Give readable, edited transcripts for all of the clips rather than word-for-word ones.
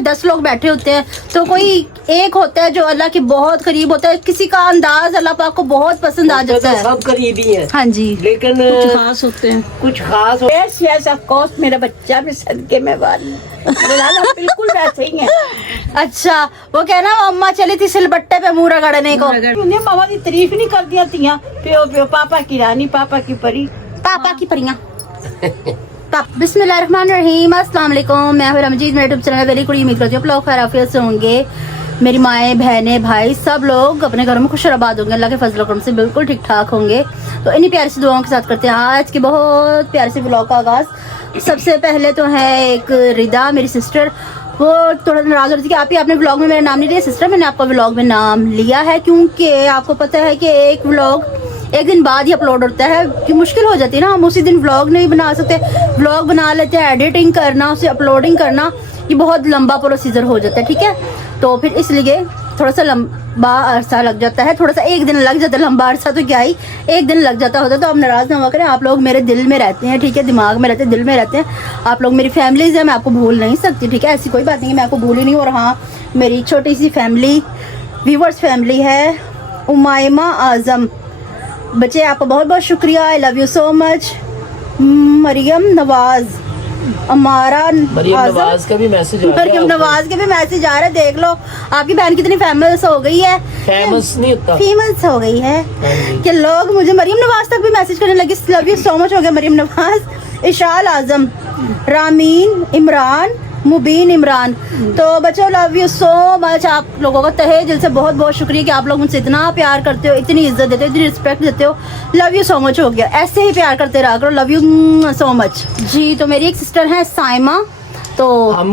10 लोग बैठे होते हैं तो कोई एक होता है जो अल्लाह के बहुत करीब होता है, किसी का अंदाज अल्लाह पाक को बहुत पसंद आ जाता है। सब करीबी हैं। हाँ जी, लेकिन कुछ खास होते हैं, कुछ खास यस ऑफ कोर्स मेरा बच्चा भी सदके में वाली बिल्कुल वैसे ही है। अच्छा, वो कहना अम्मा चली थी सिलबट्टे पे मुंह रगड़ने को। उन्हें मामा की तारीफ नहीं कर दिया थियां, प्यो प्यो पापा की रानी पापा की परी पापा की परियां। बिस्मिल्लाहिर्रहमानिर्रहीम, अस्सलाम वालेकुम। मैं हूं रमजीत, मेरे यूट्यूब चैनल वेरी गुड। उम्मीद करती हूँ आप लोग खैरियत से होंगे। मेरी माएँ बहनें भाई सब लोग अपने घरों में खुश और आबाद होंगे, अल्लाह के फजल करम से बिल्कुल ठीक ठाक होंगे। तो इन्हीं प्यारी सी दुआओं के साथ करते हैं आज के बहुत प्यारे से व्लॉग का आगाज़। सबसे पहले तो है एक रिदा मेरी सिस्टर, वो थोड़ा नाराज हो रही थी कि आप ही आपने व्लॉग में मेरा नाम नहीं लिया। सिस्टर, मैंने आपका व्लॉग में नाम लिया है क्योंकि आपको पता है कि एक व्लॉग एक दिन बाद ही अपलोड होता है कि मुश्किल हो जाती है ना, हम उसी दिन व्लॉग नहीं बना सकते। व्लॉग बना लेते हैं, एडिटिंग करना, उसे अपलोडिंग करना, ये बहुत लंबा प्रोसीजर हो जाता है, ठीक है। तो फिर इसलिए थोड़ा सा लंबा अरसा लग जाता है, थोड़ा सा एक दिन लग जाता है, लंबा अरसा तो क्या ही एक दिन लग जाता होता है। तो आप नाराज़ ना हुआ करें, आप लोग मेरे दिल में रहते हैं, ठीक है, दिमाग में रहते हैं, दिल में रहते हैं। आप लोग मेरी फैमिलीज है, मैं आपको भूल नहीं सकती, ठीक है। ऐसी कोई बात नहीं है, मैं आपको भूली नहीं। और हाँ, मेरी छोटी सी फैमिली व्यूवर्स फैमिली है, उमायमा आजम बच्चे, आपका बहुत बहुत शुक्रिया, I love you so much. Maryam Nawaz, हमारा मरियम नवाज का भी मैसेज आ मरियम नवाज के भी मैसेज आ रहा है, देख लो आपकी बहन कितनी फेमस हो गई है। फेमस नहीं होता, फेमस हो गई है कि लोग मुझे मरियम नवाज तक भी मैसेज करने लगे। लव यू सो मच हो गया मरियम नवाज। इशाल आजम, रामीन इमरान, मुबीन इमरान। तो बच्चों लव यू सो मच, आप लोगों का तहे दिल से बहुत बहुत शुक्रिया कि आप लोग मुझसे इतना प्यार करते हो, इतनी इज्जत देते हो, इतनी रिस्पेक्ट देते हो। लव यू सो मच हो गया, ऐसे ही प्यार करते रहा करो। लव यू सो मच जी। तो मेरी एक सिस्टर है साइमा, तो हम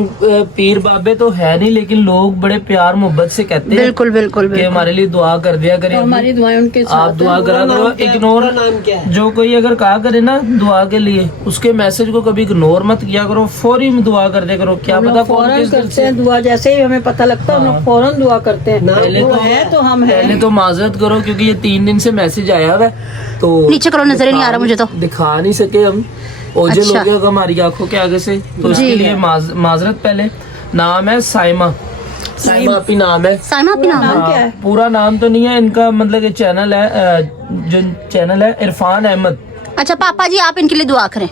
पीर बाबे तो है नहीं, लेकिन लोग बड़े प्यार मोहब्बत से कहते हैं बिल्कुल बिल्कुल कि हमारे लिए दुआ कर दिया करें। हमारी दुआएं उनके आप साथ दुआ करा करो, इग्नोर नाम क्या है? जो कोई अगर कहा करे ना दुआ के लिए, उसके मैसेज को कभी इग्नोर मत किया करो, फौरी दुआ कर दिया करो। क्या पता कौन फौरन किस दिल करते से। हैं दुआ, जैसे ही हमें पता लगता है हम लोग फौरन दुआ करते हैं। पहले वो तो है तो हम हैं। पहले तो माजरत करो क्योंकि ये 3 दिन से मैसेज आया हुआ है, तो नीचे करो, नजर ही नहीं आ रहा मुझे तो। दिखा नहीं सके हम, ओझल अच्छा। हो गया हमारी आंखों के आगे से, तो इसके लिए माजरत। पहले नाम है साइमा, साइमा अपनी नाम है। साइमा अपना नाम है? नाम क्या है? पूरा नाम तो नहीं है इनका, मतलब ये चैनल है, जो चैनल है इरफान अहमद। अच्छा पापा जी, आप इनके लिए दुआ करें।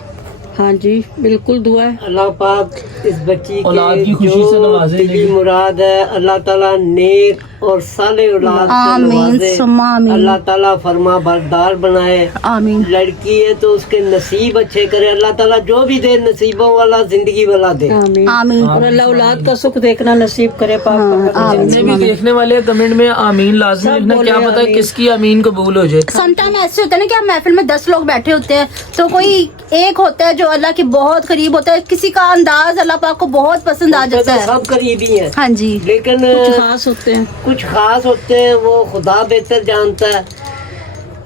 हाँ जी, बिल्कुल दुआ है। अल्लाह पाक इस बच्ची औलाद के की खुशी से जो नवाजे, दिली मुराद है, अल्लाह ताला नेक और साले औलाद से आमीन नवाजे। सुम्मा आमीन। अल्लाह ताला फरमा बरदार बनाए। आमीन। लड़की है तो उसके नसीब अच्छे करे, अल्लाह ताला जो भी दे नसीबों वाला जिंदगी वाला दे। आमीन। आमीन। और अल्लाह औलाद का सुख देखना नसीब करे पाक परवरदिगार। जितने भी देखने वाले कमेंट में आमीन लाजमी सब लिखना, बोले क्या पता आमीन। किसकी आमीन कबूल हो जाए। समटाइम ऐसे होता है ना कि आप महफिल में 10 लोग बैठे होते हैं तो कोई एक होता है जो अल्लाह के बहुत करीब होता है, किसी का अंदाज अल्लाह पाक को बहुत पसंद आ जाता है। सब करीबी हैं। हाँ जी, लेकिन कुछ खास होते हैं। कुछ खास होते हैं, वो खुदा बेहतर जानता है।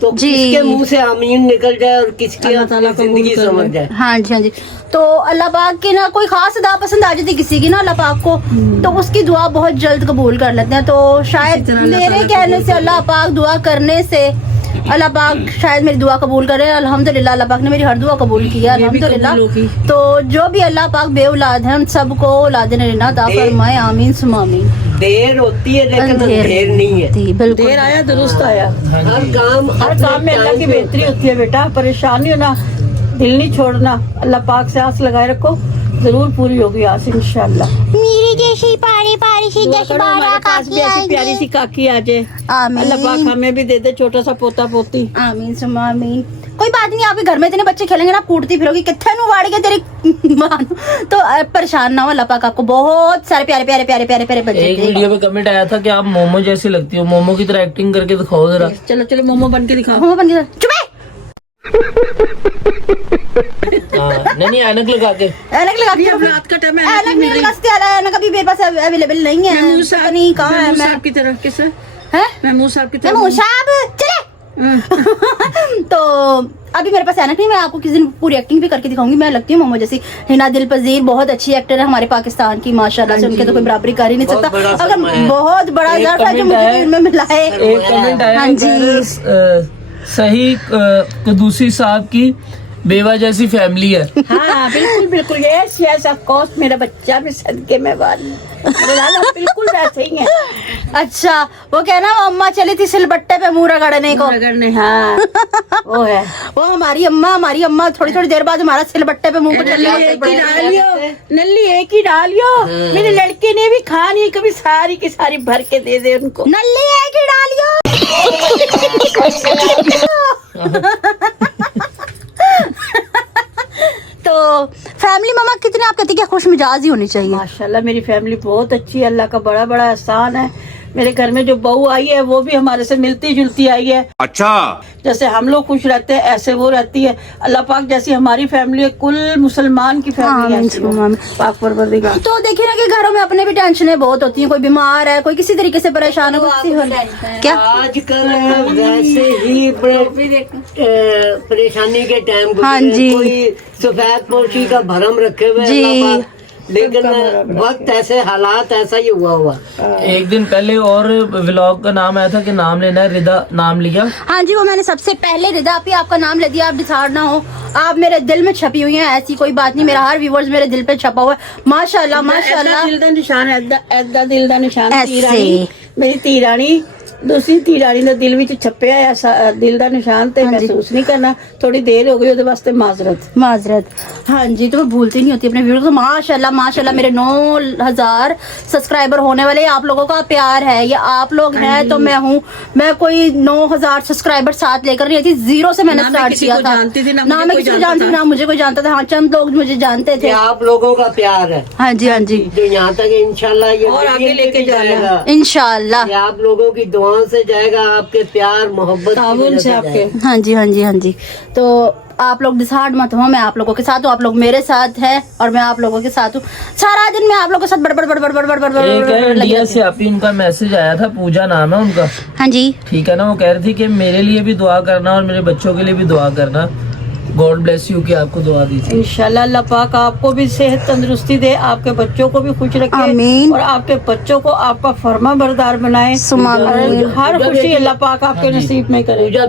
तो जी। किसके मुंह से आमीन निकल जाए और किसकी अल्लाह ताला कबूल जिंदगी कर ले। समझ जाए। हाँ जी, हाँ जी। तो अल्लाह पाक की ना कोई खास अदा पसंद आ जाती है किसी की ना अल्लाह पाक को, तो उसकी दुआ बहुत जल्द कबूल कर लेते हैं। तो शायद मेरे कहने से अल्लाह पाक दुआ करने से अल्लाह पाक शायद मेरी दुआ कबूल करे। अल्हम्दुलिल्लाह अल्लाह पाक ने मेरी हर दुआ कबूल की है, अल्हम्दुलिल्लाह। तो जो भी अल्लाह पाक बे औलाद हैं उन सबको औलाद ने अता फरमाए, आमीन सुम्मा आमीन। देर होती है लेकिन अंधेर देर नहीं है। थी, बिल्कुल। देर आया दुरुस्त आया। हर काम में अल्लाह की बेहतरी होती है बेटा, परेशान नहीं होना, दिल नहीं छोड़ना, अल्लाह पाक से आस लगाए रखो, जरूर पूरी होगी आस इंशाल्लाह। मेरी जैसी पारी पारी सी दुआ करो हमारे पास भी ऐसी प्यारी सी काकी आ जाए। अल्लाह पाक आमीन हमें भी दे दे छोटा सा पोता पोती। आमीन सुम्मा आमीन। कोई बात नहीं, आपके घर में इतने बच्चे खेलेंगे ना, कूटती फिरोगी, कितने नु वाड़ के तेरी मां तो परेशान ना हो। अल्लाह पाक आपको बहुत सारे प्यारे प्यारे प्यारे प्यारे प्यारे बच्चे एक देगा। वीडियो पे कमेंट आया था कि आप मोमो जैसी लगती हो, मोमो की तरह एक्टिंग करके दिखाओ जरा। चलो चलो मोमो बन के दिखाओ। हो बन गया, चुप है। नहीं ऐनक लगा के। ऐनक लगा अभी अब रात का टाइम है, ऐनक नहीं लगा सकते, ऐनक अभी मेरे पास अवेलेबल नहीं है, पता नहीं कहाँ है। महमूद मैं साहब की तरह कैसे? हैं महमूद साहब की तरह। महमूद साहब चले। तो अभी मेरे पास ऐनक नहीं, मैं आपको किसी दिन पूरी एक्टिंग भी करके दिखाऊंगी। मैं लगती हूँ मोमो जैसी। हिना दिल पजीर बहुत अच्छी एक्टर है हमारे पाकिस्तान की, माशाल्लाह से उनके तो कोई बराबरी कर ही नहीं बहुत सकता। बड़ा अगर सदमा है। बहुत बड़ा एक ज़र्फ है जो कमेंट मुझे आया- इनमें मिला है। एक कमेंट आया हाँ जी। सही कदूसी साहब की बेवा जैसी फैमिली है। हाँ बिल्कुल बिल्कुल, यस ऑफ कोर्स, मेरा बच्चा भी सदके में वाली मेरे लाला बिल्कुल वैसे ही है। अच्छा, वो कहना वो अम्मा चली थी सिलबट्टे पे मुंह रगड़ने को। रगड़ने, हाँ वो है। वो हमारी अम्मा थोड़ी थोड़ी देर बाद हमारा सिलबट्टे पे मुंह को चल नल्ली एक ही डालियो, मेरे लड़के ने भी खानी, कभी सारी की सारी भर के दे दे उनको। नल्ली है कि डालियो। तो फैमिली मामा कितने आप कहती क्या खुश मिजाज ही होनी चाहिए? माशाल्लाह मेरी फैमिली बहुत अच्छी है, अल्लाह का बड़ा बड़ा एहसान है। मेरे घर में जो बहू आई है वो भी हमारे से मिलती जुलती आई है। अच्छा, जैसे हम लोग खुश रहते हैं ऐसे वो रहती है। अल्लाह पाक जैसी हमारी फैमिली है, कुल मुसलमान की फैमिली है ऐसी है। पाक परवरदिगार। तो देखिए ना कि घरों में अपने भी टेंशनें बहुत होती हैं, कोई बीमार है, कोई किसी तरीके से परेशान है, क्या आजकल वैसे ही परेशानी के टाइम हाँ जी। कोई सफेद पोशी का भरम रखे हुए जी। अल्लाह पाक, लेकिन वक्त ऐसे हालात ऐसा ही हुआ। एक दिन पहले और व्लॉग का नाम आया था कि नाम लेना है, रिदा नाम लिया। हाँ जी, वो मैंने सबसे पहले रिदा आपी आपका नाम ले दिया। आप डिसाइड ना हो, आप मेरे दिल में छपी हुई हैं, ऐसी कोई बात नहीं। मेरा हर व्यूवर्स मेरे दिल पे छपा हुआ है। माशाल्लाह माशाल्लाह। दिल दा निशान, ऐदा दिल दा निशान। ऐसे। तीरानी, मेरी तीरानी, दूसरी तीरानी ਦਾ दिल ਵਿੱਚ ਛੱਪਿਆ ਐਸਾ ਦਿਲ ਦਾ ਨਿशान ਤੇ महसूस नहीं करना। थोड़ी देर हो गई ਉਹਦੇ वास्ते माजरत। हाँ जी, तो मैं भूलती नहीं होती अपने व्यूअर्स को। माशाल्लाह माशाल्लाह, मेरे 9000 सब्सक्राइबर होने वाले, आप लोगों का प्यार है, ये आप लोग हैं तो मैं हूँ। मैं कोई 9000 सब्सक्राइबर साथ लेकर नहीं आई थी, जीरो से मैंने स्टार्ट किया था। ना मैं किसी को जानती थी, ना मुझे कोई जानता था। हाँ, चंद लोग मुझे जानते थे। आप लोगों का प्यार है। हाँ जी हाँ जी, जो यहाँ तक इंशाल्लाह ये और आगे लेके जाएगा। इंशाल्लाह। ये आप लोगों की दुआओं से जाएगा, आपके प्यार मोहब्बत की ताउन वजह से आपके। जाएगा। हाँ जी हाँ जी हाँ जी। तो आप लोग डिसाइड मत हो, मैं आप लोगों के साथ हूँ, आप लोग मेरे साथ है और मैं आप लोगों के साथ हूँ। सारा दिन मैं आप लोगों के साथ एक है इंडिया से आप ही, उनका मैसेज आया था, पूजा नाम है उनका। हाँ जी, ठीक है ना, वो कह रही थी कि मेरे लिए भी दुआ करना और मेरे बच्चों के लिए भी दुआ करना। गॉड ब्लेस यू, कि आपको दुआ दी थी। इंशाल्लाह अल्लाह पाक आपको भी सेहत तंदुरुस्ती दे, आपके बच्चों को भी खुश रखे आमीन। और आपके बच्चों को आपका फर्मा बरदार बनाए। सुमा आमीन। और हर खुशी अल्लाह पाक आपके नसीब में करे। पूजा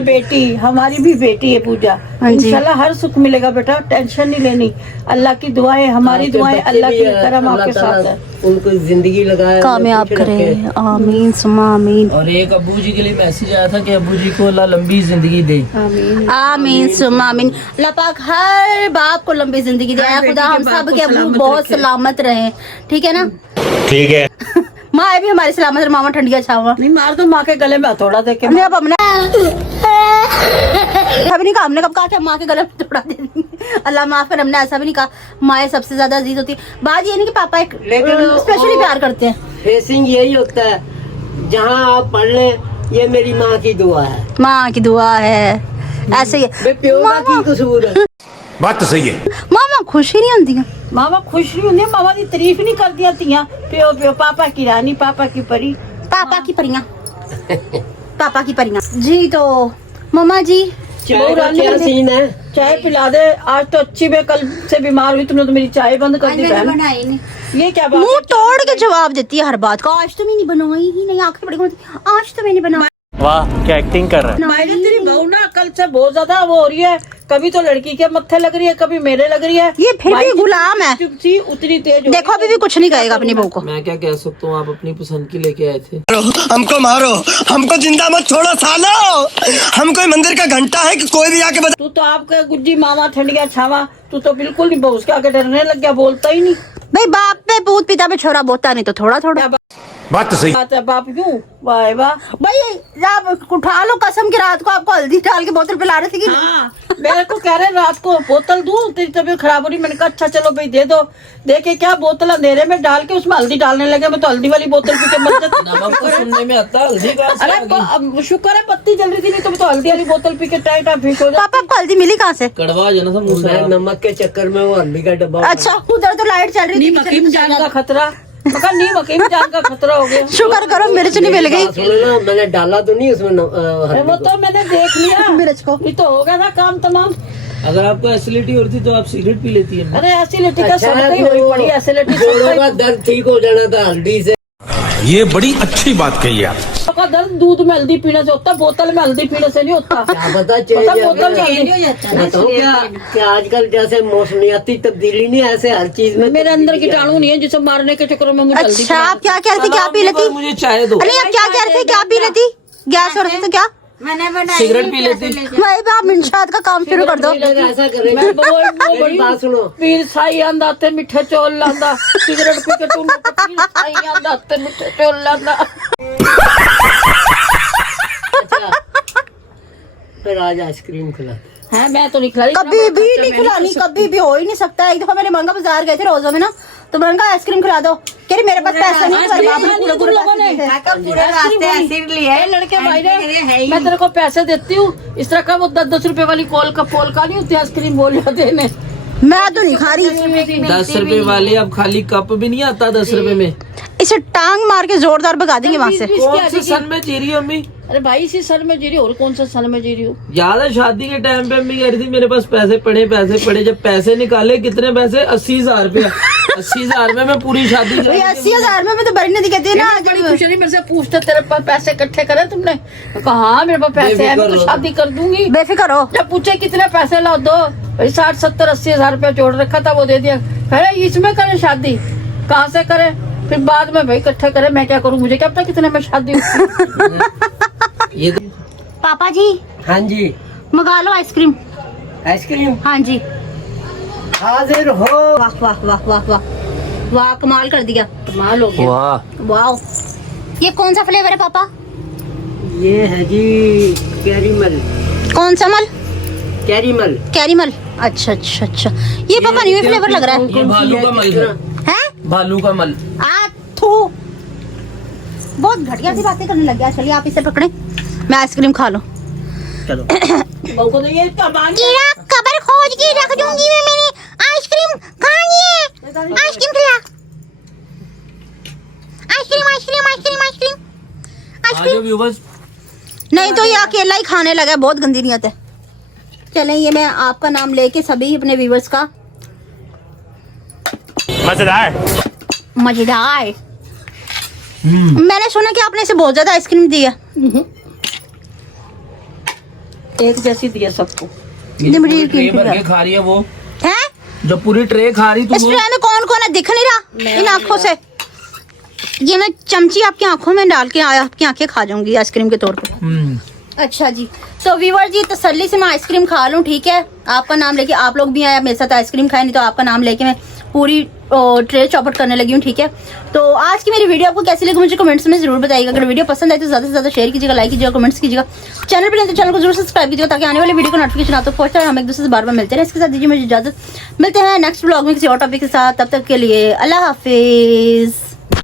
बेटी हमारी भी बेटी है पूजा। हाँ जी। इंशाल्लाह हर सुख मिलेगा बेटा, टेंशन नहीं लेनी। अल्लाह की दुआएं, हमारी दुआएं, अल्लाह की करम आपके साथ है। उनको जिंदगी लगाए, कामयाब करे, आमीन सुमा आमीन। और एक अब्बू जी के लिए मैसेज आया था कि अब्बू जी को अल्लाह लंबी जिंदगी दे। आमीन। आमीन सुमा आमीन। अल्लाह पाक हर बाप को लंबी जिंदगी दे। ऐ खुदा हम सब के अब्बू बहुत सलामत रहे, ठीक है ना। ठीक है। माँ भी हमारी सलामत रहे, मामा ठंडिया छावा। नहीं मार दो माँ के गले में हथौड़ा दे के। अब हमने कभी नहीं कहा, हमने कब कहा था माँ के गले में थोड़ा दे देंगे। अल्लाह माफ कर, हमने ऐसा भी नहीं कहा। माँ सबसे ज्यादा अजीज होती है। बात ये नहीं कि पापा एक स्पेशली प्यार करते हैं। फेसिंग यही होता है, जहाँ आप पढ़ लें ये मेरी माँ की दुआ है, माँ की दुआ है, ऐसे ही बे प्यो का की कसूर है। बात तो सही है। मामा खुशी नहीं होती है। मामा खुश नहीं होंगे, मामा की तारीफ नहीं कर दिया तियां। प्यो प्यो पापा की रानी, पापा की परी, पापा की परियां। पापा की परियां जी। तो मम्मा जी चाय का क्या सीन है? चाय पिला दे। आज तो अच्छी, मैं कल से बीमार हुई, तुमने तो मेरी चाय बंद कर दी बहन। बनाई नहीं, ये क्या बात मुंह तोड़ के जवाब देती है हर बात का। आज तो मैंने बनाई ही नहीं, आंखें बड़ी होती, आज तो मैंने बनाई। वाह, क्या एक्टिंग कर रहा है। तेरी बहू ना कल से बहुत ज्यादा वो हो रही है, कभी तो लड़की के मत्थे लग रही है, कभी मेरे लग रही है। ये फिर भी गुलाम है, चुप थी उतनी तेज हो देखो अभी भी कुछ नहीं कहेगा अपनी बहू को। मैं क्या कह सकता हूँ, आप अपनी पसंद की लेके आए थे। हमको मारो, हमको जिंदा मत छोड़ो सालो। हम कोई मंदिर का घंटा है कि कोई भी आके बता। तू तो आपके गुज्जी मामा ठंडिया छावा, तू तो बिल्कुल नहीं, बहू उसके आगे डरने लग गया, बोलता ही नहीं। भाई बाप पे पूत पिता पे छोरा बोता नहीं तो थोड़ा थोड़ा बात तो सही। बात है बाप क्यों? वाह वाह। भाई आप उठा लो कसम की, रात को आपको हल्दी डाल के बोतल पिला रहे थे कि हाँ, मेरे को कह रहे रात को बोतल दूं, तेरी तबीयत खराब हो रही। मैंने कहा अच्छा चलो भाई दे दो। देखे क्या बोतल अंधेरे में डाल के उसमें हल्दी डालने लगे। मैं तो हल्दी वाली बोतल पी के मर जाती। नमक तो सुनने में आता, हल्दी कहाँ से आ गई? अरे शुक्र है पत्ती जल रही थी, नहीं तो मैं तो हल्दी वाली बोतल पी के टाइट फिट हो जाती। पापा आपको हल्दी मिली कहाँ से? कड़वा जना था मुँह से। नमक के चक्कर में वो हल्दी का डब्बा। अच्छा, उधर तो लाइट चल रही नीम हकीम जान का खतरा, मगर नीम हकीम जान का खतरा हो गया। शुक्र करो मिर्च नहीं मिल गई। सुनो ना, मैंने डाला तो नहीं उसमें अरे वो तो मैंने देख लिया मिर्च को। ये तो हो गया ना काम तमाम। अगर आपको एसिडिटी हो रही थी तो आप सिगरेट पी लेती है। अरे एसिडिटी का अच्छा सबका ही है, हुई पड़ी एसिडिटी जोड़ों का दर्द ठीक हो जाना था हल्दी से। ये बड़ी अच्छी बात कही आप। का दर्द दूध में हल्दी पीने से होता है, बोतल में हल्दी पीने से नहीं होता। क्या पता चेंज पता बोतल में हल्दी बताओ क्या आजकल जैसे मौसमियाती तब्दीली नहीं ऐसे हर चीज में मेरे अंदर कीटाणु नहीं है जिसे मारने के चक्कर में मुझे हल्दी अच्छा आप क्या कह रहे थे, क्या पी लेती? मुझे चाय दो। अरे आप क्या कह रहे थे, क्या पी लेती? गैस हो रही थी क्या? सिगरेट पी लेती। भाई आप मिनशाद का काम शुरू कर दो। ऐसा करें मैं वो बड़ी बात सुनो पीर साई आंदा ते मिठे चौल लांदा, सिगरेट पी के तुम पीर साई आंदा ते मिठे चौल लांदा। फिर आज आइसक्रीम खिला है मैं तो नहीं खिला रही। कभी भी नहीं खिलानी, कभी भी हो ही नहीं सकता। एक दफा मैंने महंगा बाजार गए थे रोजों में ना, तो महंगा आइसक्रीम खिला दो, कह रही मेरे पास पैसा नहीं है, पर बाप ने पूरे लड़के भाई ने मैं तेरे को पैसे देती हूँ, इस तरह का वो 10-10 रुपए वाली कोल का नहीं होती आइसक्रीम बोल देने। मैं तो नहीं खा रही। 10 रुपए वाले अब खाली कप भी नहीं आता 10 रुपए में। इसे टांग मार के जोरदार भगा देंगे वहाँ से। कौन से सन में जी रही हो अम्मी? अरे भाई इसी सन में जी रही और कौन सा सन में जी रही हूँ? याद है शादी के टाइम पे अम्मी कह रही थी मेरे पास पैसे पड़े, जब पैसे निकाले कितने पैसे 80,000 रुपया। 80,000 में मैं पूरी शादी भाई 80,000 में तो बड़ी नहीं कहती ना। बड़ी खुश नहीं मेरे से पूछते तेरे पास पैसे इकट्ठे करे तुमने? कहा हाँ मेरे पास पैसे है, मैं तो शादी कर दूंगी। बेफिक्र हो। जब पूछे कितने पैसे ला दो, भाई 60-70-80,000 रुपया जोड़ रखा था, वो दे दिया। अरे इसमें करे शादी, कहाँ से करे? फिर बाद में भाई इकट्ठे करे, मैं क्या करूँ, मुझे क्या पता कितने में शादी होती। ये पापा जी हाँ जी मंगा लो आइसक्रीम। आइसक्रीम हाँ जी। हाजिर हो। वाह वाह वाह वाह वाह वाह, कमाल कर दिया। कमाल हो गया। वाह वाह, ये कौन सा फ्लेवर है पापा? ये है जी कैरीमल। कौन सा मल? कैरीमल। कैरीमल। अच्छा अच्छा अच्छा, ये पापा न्यू फ्लेवर लग रहा ये भालू का मल है। है। भालू का मल। थू, बहुत घटिया सी बातें करने लग गया। चलिए आप इसे पकड़े, मैं आइसक्रीम खा लूं। चलो बहू को तो ये कमान कीड़ा कबर खोज के रख दूंगी मैं, मेरी आइसक्रीम खानी है। आइसक्रीम खिला, आइसक्रीम आइसक्रीम आइसक्रीम आइसक्रीम आज व्यूवर्स नहीं तो ये अकेला ही खाने लगा, बहुत गंदी नियत है। चलें, ये मैं आपका नाम लेके सभी अपने व्यूवर्स का मजेदार। मजेदार। मैंने सुना कि आपने इसे बहुत ज्यादा आइसक्रीम दी है। एक जैसी दिया सबको। ये मुझे ट्रे यकीन भर नहीं के खा रही है वो, है। जब पूरी ट्रे खा रही इस तू ट्रे में कौन कौन है दिख नहीं रहा इन आंखों से। ये मैं चमची आपकी आंखों में डाल के आपकी आंखें खा जाऊंगी आइसक्रीम के तौर पे। अच्छा जी, तो व्यूअर जी तसल्ली से मैं आइसक्रीम खा लूँ, ठीक है? आपका नाम लेके आप लोग भी आए मेरे साथ आइसक्रीम खाए, नहीं तो आपका नाम लेके मैं पूरी ट्रे चौपट करने लगी हूँ, ठीक है? तो आज की मेरी वीडियो आपको कैसी लगी मुझे कमेंट्स में जरूर बताइएगा। अगर वीडियो पसंद आए तो ज़्यादा से ज़्यादा शेयर कीजिएगा, लाइक कीजिएगा, कमेंट्स कीजिएगा। चैनल पर नहीं तो चैनल को जरूर सब्सक्राइब कीजिएगा ताकि आने वाली वीडियो को नोटिफिकेशन आता है। फर्स्ट टाइम हम एक दूसरे से बार बार मिलते हैं। इसके साथ दीजिए मुझे इजाजत, मिलते हैं नेक्स्ट ब्लॉग में किसी और टॉपिक के साथ। तब तक के लिए अल्लाह हाफिज़।